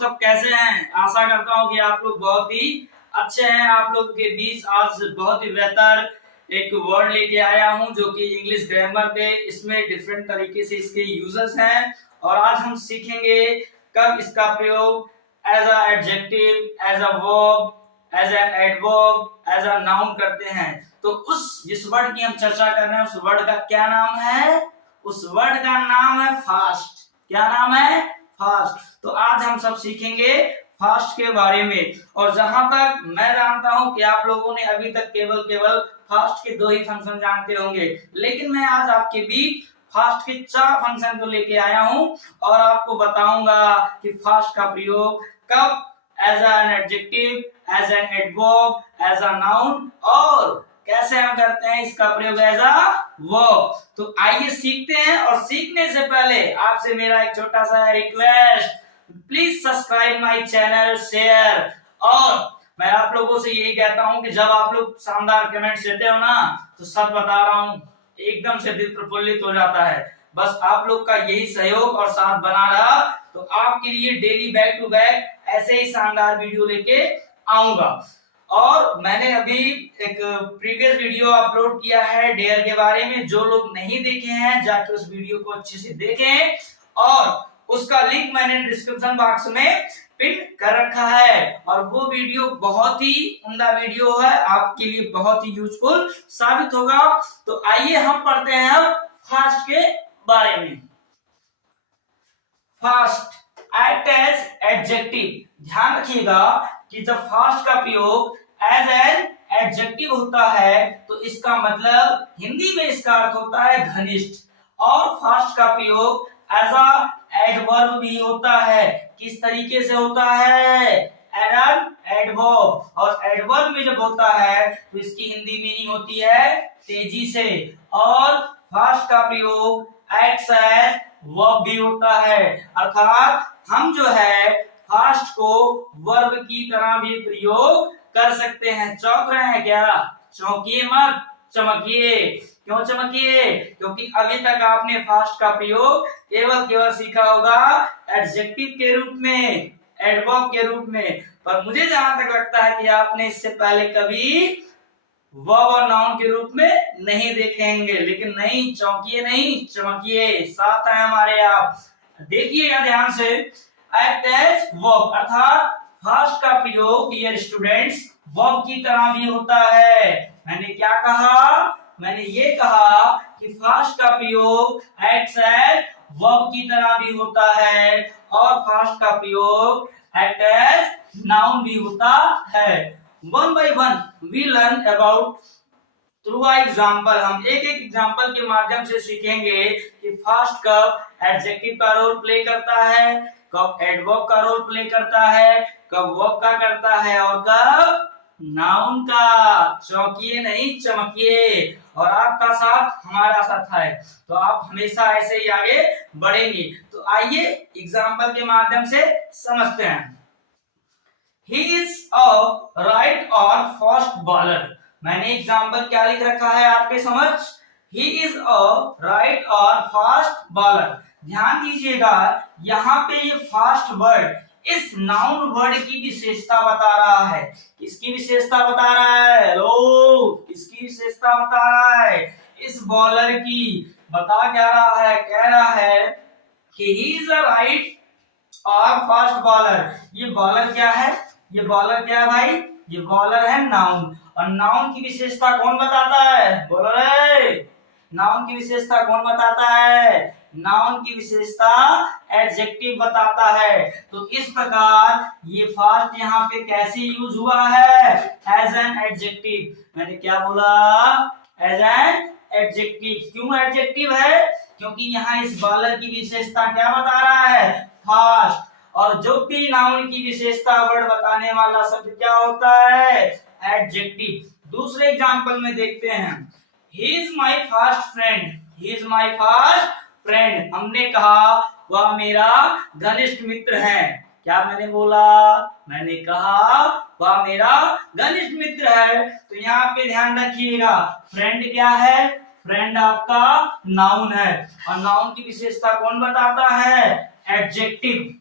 सब कैसे हैं? आशा करता हूँ कि आप लोग बहुत ही अच्छे हैं। आप लोग के बीच आज बहुत ही बेहतर एक वर्ड लेके आया हूँ जो कि इंग्लिश ग्रामर पे इसमें डिफरेंट तरीके से इसके यूजेस हैं और आज हम सीखेंगे कब इसका प्रयोग as a adjective, as a verb, as an adverb, as a noun करते हैं। तो उस जिस वर्ड की हम चर्चा कर रहे हैं उस वर्ड का क्या नाम है? उस वर्ड का नाम है फास्ट। क्या नाम है? फास्ट। तो आज हम सब सीखेंगे फास्ट के बारे में। और जहां तक मैं जानता हूं कि आप लोगों ने अभी तक केवल फास्ट के 2 ही फंक्शन जानते होंगे, लेकिन मैं आज आपके बीच फास्ट के 4 फंक्शन को लेके आया हूं और आपको बताऊंगा कि फास्ट का प्रयोग कब as an adjective, as an adverb, as a noun और कैसे हम करते हैं इसका प्रयोग एज अ वर्ब। तो आइए सीखते हैं। और सीखने से पहले आपसे मेरा एक छोटा सा request, please subscribe my channel, share. और मैं आप लोगों से यही कहता हूं कि जब आप लोग शानदार कमेंट्स देते हो ना, तो सच बता रहा हूं एकदम से दिल प्रफुल्लित हो जाता है। बस आप लोग का यही सहयोग और साथ बना रहा तो आपके लिए डेली बैक टू बैक ऐसे ही शानदार वीडियो लेके आऊंगा। और मैंने अभी एक प्रीवियस वीडियो अपलोड किया है डेयर के बारे में। जो लोग नहीं देखे हैं जाके उस वीडियो को अच्छे से देखें और उसका लिंक मैंने डिस्क्रिप्शन बॉक्स में पिन कर रखा है। और वो वीडियो बहुत ही उम्दा वीडियो है, आपके लिए बहुत ही यूजफुल साबित होगा। तो आइए हम पढ़ते हैं अब फास्ट के बारे में। Fast act as adjective. ध्यान रखिएगा कि जब फास्ट का प्रयोग एज एन एडजेक्टिव होता है तो इसका मतलब हिंदी में इसका अर्थ होता है घनिष्ठ। और फास्ट का प्रयोग एज अ एडवर्ब भी होता है। किस तरीके से होता है? As an adverb. और एडवर्ब में जब होता है तो इसकी हिंदी मीनिंग होती है तेजी से। और फास्ट का प्रयोग एक्ट्स एज वर्ब भी होता है, अर्थात हम जो है फास्ट को वर्ब की तरह भी प्रयोग कर सकते हैं। चौंक रहे हैं क्या? चौंकिए मत, चमकिए। क्यों चमकिए? क्योंकि अभी तक आपने फास्ट का प्रयोग केवल सीखा होगा एडजेक्टिव के रूप में, एडवर्ब के रूप में। पर मुझे जहां तक लगता है कि आपने इससे पहले कभी वर्ब और नाउन के रूप में नहीं देखेंगे। लेकिन नहीं, चौंकिए नहीं, चमकिए, साथ है हमारे आप। देखिएगा ध्यान से। एक्ट एज वर्ब अर्थात फास्ट का प्रयोग डियर स्टूडेंट्स वर्ब की तरह भी होता है। मैंने क्या कहा? मैंने ये कहा कि फास्ट का प्रयोग एक्ट एज वर्ब की तरह भी होता है और फास्ट का प्रयोग एक्ट एज नाउन भी होता है। One by one we learn about through example. हम एक एक एग्जाम्पल के माध्यम से सीखेंगे कि फास्ट कब एडजेक्टिव का रोल प्ले करता है, कब एडवर्ब का रोल प्ले करता है, कब वर्ब का करता है और कब नाउन का। चौंकिए नहीं, चमकिए। और आपका साथ हमारा साथ है तो आप हमेशा ऐसे ही आगे बढ़ेंगे। तो आइए एग्जाम्पल के माध्यम से समझते हैं। He is a right or fast bowler। मैंने एग्जाम्पल क्या लिख रखा है आपके समझ? He is a right or fast bowler। ध्यान दीजिएगा यहाँ पे ये फास्ट वर्ड इस नाउन वर्ड की विशेषता बता रहा है। किसकी विशेषता बता रहा है? लो, किसकी विशेषता बता रहा है? इस बॉलर की। बता क्या रहा है? कह रहा है कि he is a right और फास्ट बॉलर। ये बॉलर क्या है? ये बॉलर क्या है भाई? ये बॉलर है नाउन। और नाउन की विशेषता कौन बताता है? बोलो रे, नाउन की विशेषता कौन बताता है? नाउन की विशेषता एडजेक्टिव बताता है। तो इस प्रकार ये फास्ट यहाँ पे कैसे यूज हुआ है? As an adjective. मैंने क्या बोला? As an adjective. क्यों एडजेक्टिव है? क्योंकि यहाँ इस बॉलर की विशेषता क्या बता रहा है? फास्ट। और जो भी नाउन की विशेषता वर्ड बताने वाला शब्द क्या होता है? एडजेक्टिव। दूसरे एग्जांपल में देखते हैं। He is my fast friend। He is my fast friend। हमने कहा वह मेरा घनिष्ठ मित्र है। क्या मैंने बोला? मैंने कहा वह मेरा घनिष्ठ मित्र है। तो यहाँ पे ध्यान रखिएगा फ्रेंड क्या है? फ्रेंड आपका नाउन है और नाउन की विशेषता कौन बताता है? एडजेक्टिव।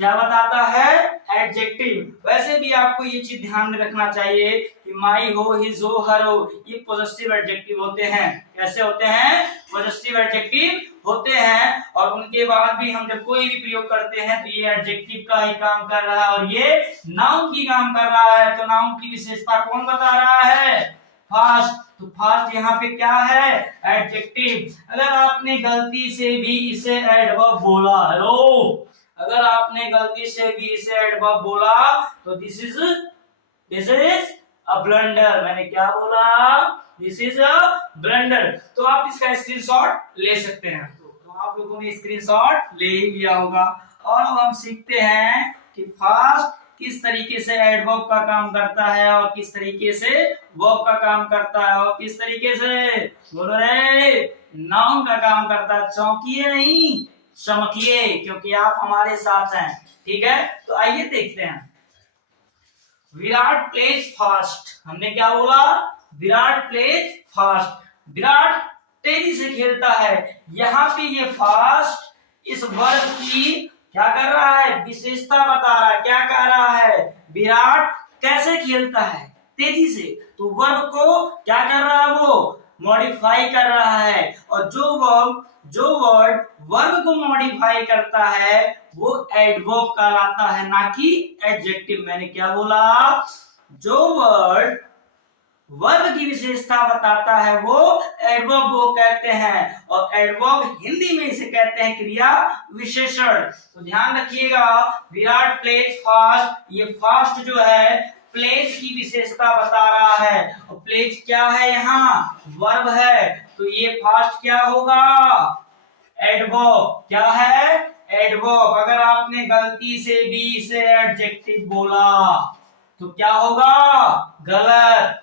क्या बताता है? एडजेक्टिव। वैसे भी आपको ये चीज ध्यान में रखना चाहिए कि माई हो, हिज हो, हर हो, ये पॉजिटिव एडजेक्टिव होते हैं। कैसे होते हैं? पॉजिटिव एडजेक्टिव होते हैं। और उनके बाद भी हम जब कोई भी प्रयोग करते हैं तो ये एडजेक्टिव का ही काम कर रहा है और ये नाउन की काम कर रहा है। तो नाउन की विशेषता कौन बता रहा है? फास्ट। तो फास्ट यहाँ पे क्या है? एडजेक्टिव। अगर आपने गलती से भी इसे एडवर्ब बोला, हेलो, अगर आपने गलती से भी इसे एडवर्ब बोला तो दिस इज अ ब्लंडर। मैंने क्या बोला? This is a blunder. तो आप इसका स्क्रीनशॉट ले सकते हैं। तो आप लोगों ने स्क्रीनशॉट ले ही लिया होगा। और अब हम सीखते हैं कि फास्ट किस तरीके से एडवर्ब का काम करता है और किस तरीके से वर्ब का काम करता है और किस तरीके से, बोलो रे, नाउन का काम करता है। चौंकिए नहीं, चमकिए, क्योंकि आप हमारे साथ हैं। ठीक है, तो आइए देखते हैं। Virat plays fast. हमने क्या बोला? Virat plays fast. विराट तेजी से खेलता है। यहाँ पे ये फास्ट इस वर्ब की क्या कर रहा है? विशेषता बता रहा है। क्या कह रहा है? विराट कैसे खेलता है? तेजी से। तो वर्ब को क्या कर रहा है? वो मॉडिफाई कर रहा है। और जो वर्ड वर्ब को मॉडिफाई करता है वो एडवर्ब कहलाता है, ना कि एडजेक्टिव। मैंने क्या बोला? जो वर्ड वर्ब की विशेषता बताता है वो एडवर्ब को कहते हैं। और एडवर्ब हिंदी में इसे कहते हैं क्रिया विशेषण। तो ध्यान रखिएगा, विराट प्लेज फास्ट, ये फास्ट जो है प्लेज की विशेषता बता रहा है। और प्लेज क्या है? यहाँ वर्ब है। तो ये फास्ट क्या होगा? एडवर्ब। क्या है? एडवर्ब। अगर आपने गलती से भी इसे एडजेक्टिव बोला तो क्या होगा? गलत।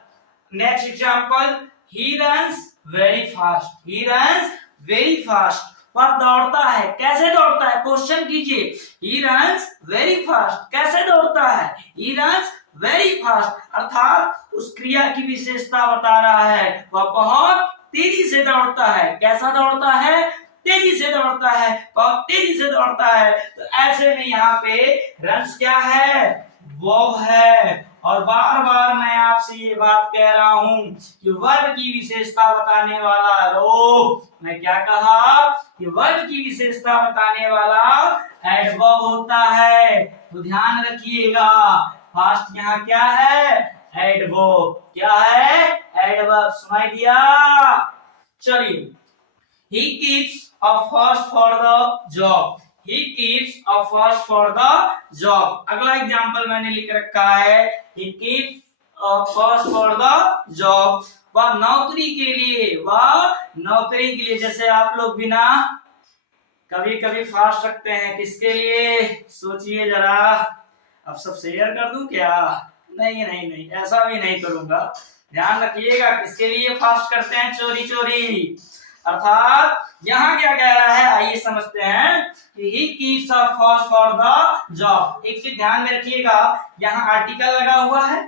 Next example, he runs very fast. He runs very fast. वह दौड़ता है। कैसे दौड़ता है? क्वेश्चन कीजिए। He runs very fast. कैसे दौड़ता है? He runs very fast. अर्थात उस क्रिया की विशेषता बता रहा है। वह बहुत तेजी से दौड़ता है। कैसा दौड़ता है? तेजी से दौड़ता है। बहुत तेजी से दौड़ता है। तो ऐसे में यहाँ पे रन्स क्या है? वर्ब है। और बार बार मैं आपसे ये बात कह रहा हूं कि वर्ब की विशेषता बताने वाला मैं क्या कहा? कि वर्ब की विशेषता बताने वाला एडवर्ब होता है। तो ध्यान रखिएगा, फास्ट यहाँ क्या है? एडवर्ब। क्या है? एडवर्ब। सुनाई दिया? चलिए, he keeps a first for the job. He keeps a first for the job. अगला एग्जाम्पल मैंने लिख रखा है, he keeps a first for the job. वह नौकरी के लिए, जैसे आप लोग भी ना कभी कभी फास्ट रखते हैं। किसके लिए? सोचिए जरा। अब सब शेयर कर दूं क्या? नहीं, ऐसा भी नहीं करूंगा। ध्यान रखिएगा, किसके लिए फास्ट करते हैं? चोरी चोरी। अर्थात यहाँ क्या कह रहा है, आइए समझते हैं कि he keeps a first for the job। एक चीज ध्यान में रखिएगा, यहाँ आर्टिकल लगा हुआ है।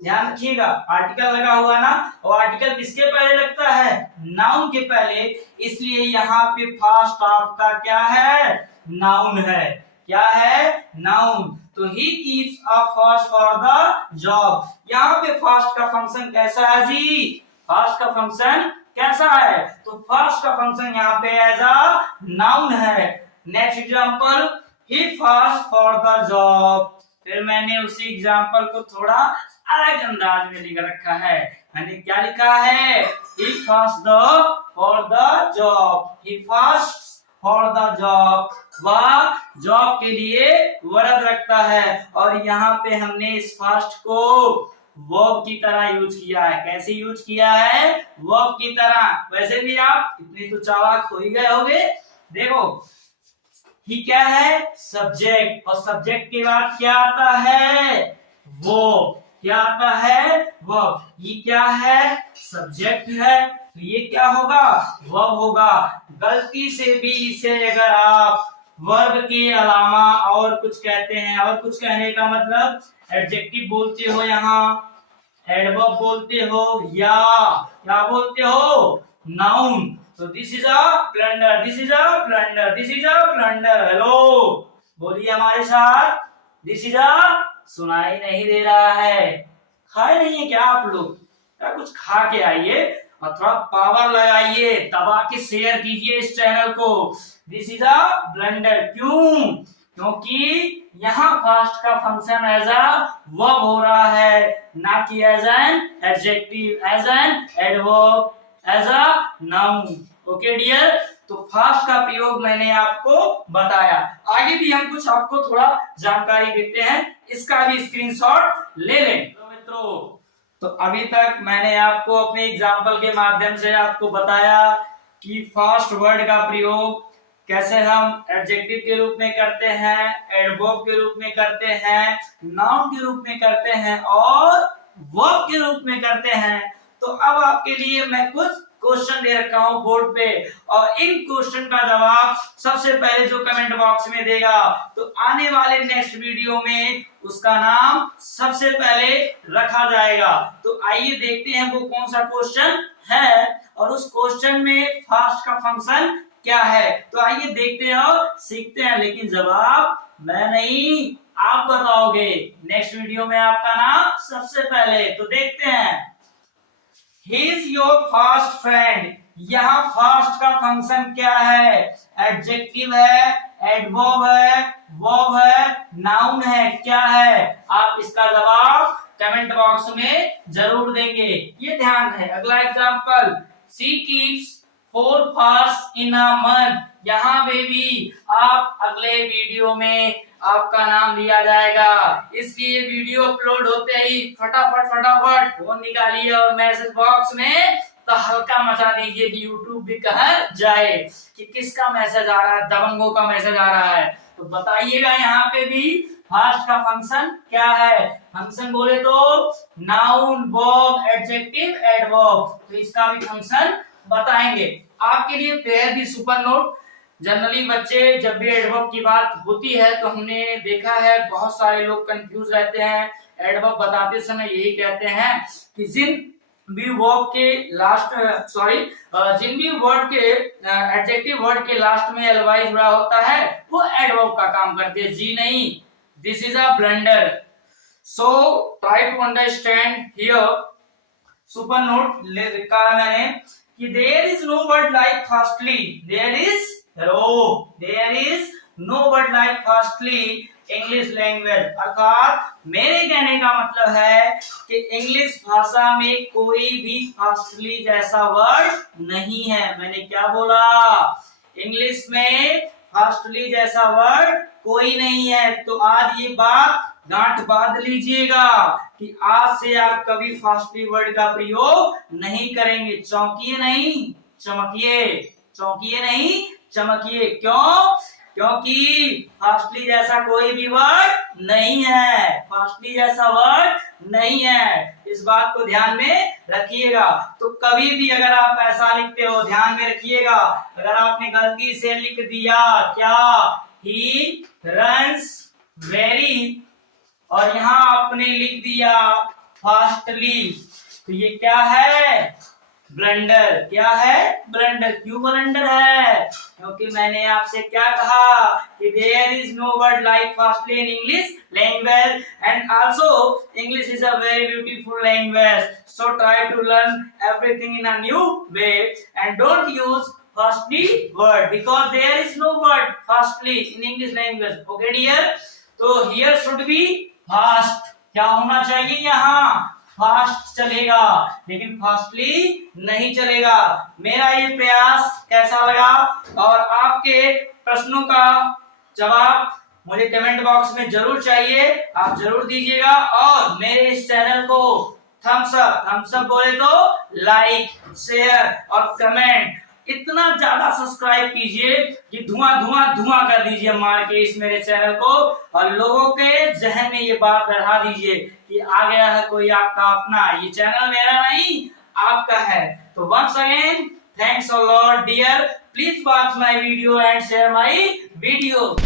ध्यान रखिएगा, आर्टिकल लगा हुआ ना, और आर्टिकल किसके पहले लगता है? नाउन के पहले। इसलिए यहाँ पे फास्ट आपका क्या है? नाउन है। क्या है? नाउन। तो he keeps a first for the job। यहाँ पे फास्ट का फंक्शन कैसा है जी? फास्ट का फंक्शन कैसा है? तो फर्स्ट का फंक्शन यहाँ पे एज अ नाउन है। Next example, he fast for the job. फिर मैंने उसी एग्जांपल को थोड़ा अलग अंदाज में लिख रखा है। मैंने क्या लिखा है? He fast for the job. He fast for the job. वह जॉब के लिए व्रत रखता है। और यहाँ पे हमने इस फास्ट को वर्ब की तरह यूज किया है। कैसे यूज किया है? वर्ब की तरह। वैसे भी आप इतने तो चालाक हो ही गए होंगे। देखो, ही क्या है? सब्जेक्ट। और सब्जेक्ट के बाद क्या आता है? वर्ब। क्या आता है? वर्ब। ये क्या है? सब्जेक्ट है। तो ये क्या होगा? वर्ब होगा। गलती से भी इसे अगर आप वर्ब के अलावा और कुछ कहते हैं, और कुछ कहने का मतलब एडजेक्टिव बोलते हो, यहाँ एडवर्ब बोलते हो, या क्या बोलते हो? नाउन। तो this is a blunder, this is a blunder, this is a blunder. Hello, बोलिए हमारे साथ, दिस इज अ, सुनाई नहीं दे रहा है। खाए नहीं है क्या आप लोग? क्या कुछ खा के आइए और थोड़ा पावर लगाइए, दबा के शेयर कीजिए इस चैनल को। दिस इज अ ब्लेंडर, क्यों? क्योंकि यहाँ फास्ट का फंक्शन एज अ वर्ब हो रहा है, ना कि as an adjective, as an adverb, as a noun. Okay dear, तो फास्ट का प्रयोग मैंने आपको बताया। आगे भी हम कुछ आपको थोड़ा जानकारी देते हैं, इसका भी स्क्रीनशॉट ले लें। तो मित्रों, तो अभी तक मैंने आपको अपने एग्जाम्पल के माध्यम से आपको बताया कि फास्ट वर्ड का प्रयोग कैसे हम एडजेक्टिव के रूप में करते हैं, एडवर्ब के रूप में करते हैं, नाउन के रूप में करते हैं और वर्ब के रूप में करते हैं। तो अब आपके लिए मैं कुछ क्वेश्चन दे रखा हूं बोर्ड पे, और इन क्वेश्चन का जवाब सबसे पहले जो कमेंट बॉक्स में देगा, तो आने वाले नेक्स्ट वीडियो में उसका नाम सबसे पहले रखा जाएगा। तो आइए देखते हैं वो कौन सा क्वेश्चन है और उस क्वेश्चन में फास्ट का फंक्शन क्या है। तो आइए देखते हैं और सीखते हैं, लेकिन जवाब मैं नहीं, आप बताओगे नेक्स्ट वीडियो में, आपका नाम सबसे पहले। तो देखते हैं, He is your fast friend। यहाँ फास्ट का फंक्शन क्या है? एडजेक्टिव है, एडवर्ब है, वर्ब है, नाउन है, क्या है? आप इसका जवाब कमेंट बॉक्स में जरूर देंगे, ये ध्यान है। अगला example, She keeps 4 fasts in a month। यहाँ पे भी आप अगले वीडियो में आपका नाम लिया जाएगा, इसलिए वीडियो अपलोड होते ही फटाफट फोन निकालिए और मैसेज बॉक्स में तो हल्का मचा दीजिए कि यूट्यूब भी कहा जाए कि किसका मैसेज आ रहा है, दबंगों का मैसेज आ रहा है। तो बताइएगा यहाँ पे भी फास्ट का फंक्शन क्या है। फंक्शन बोले तो नाउन, वर्ब, एडजेक्टिव, एडवर्ब, तो इसका भी फंक्शन बताएंगे। आपके लिए बेहद ही सुपर नोट। जनरली बच्चे जब भी एडवर्ब की बात होती है तो हमने देखा है बहुत सारे लोग कंफ्यूज रहते हैं। एडवर्ब बताते समय यही कहते हैं कि जिन भी वर्ब के लास्ट जिन भी वर्ड के एडजेक्टिव वर्ड के लास्ट में एलवाई जुड़ा होता है वो एडवर्ब का काम करते हैं, जी नहीं। This is a blunder, so try to understand here. Super note ले रखा है मैंने कि there is no word like fastly, there is no word like fastly English language. अर्थात मेरे कहने का मतलब है कि इंग्लिश भाषा में कोई भी फास्टली जैसा वर्ड नहीं है। मैंने क्या बोला? इंग्लिश में फास्टली जैसा वर्ड कोई नहीं है। तो आज ये बात गांठ बांध लीजिएगा कि आज से आप कभी फास्टली वर्ड का प्रयोग नहीं करेंगे। चौंकिए नहीं, चमकिए, चौंकिए नहीं, चमकिए। क्यों? क्योंकि फास्टली जैसा कोई भी वर्ड नहीं है, फास्टली जैसा वर्ड नहीं है। इस बात को ध्यान में रखिएगा। तो कभी भी अगर आप ऐसा लिखते हो, ध्यान में रखिएगा, अगर आपने गलती से लिख दिया क्या, ही रन्स वेरी, और यहाँ आपने लिख दिया फास्टली, तो ये क्या है? ब्लंडर। क्या है? ब्लंडर। क्यों ब्लंडर है? क्योंकि मैंने आपसे क्या कहा कि there is no word like fastly in English language, and also English is a very beautiful language, so try to learn everything in a new way and don't use fastly word because there is no word fastly in English language. Okay dear, तो here should be fast। क्या होना चाहिए? यहाँ fast चलेगा, लेकिन fastly नहीं चलेगा। मेरा ये प्रयास कैसा लगा और आपके प्रश्नों का जवाब मुझे कमेंट बॉक्स में जरूर चाहिए, आप जरूर दीजिएगा। और मेरे इस चैनल को थम्स अप बोले तो लाइक, शेयर और कमेंट इतना ज्यादा सब्सक्राइब कीजिए कि धुआं कर दीजिए मार के इस मेरे चैनल को, और लोगों के जहन में ये बात बढ़ा दीजिए कि आ गया है कोई आपका अपना, ये चैनल मेरा नहीं आपका है। तो once again thanks a lot dear, please watch my video and share my video.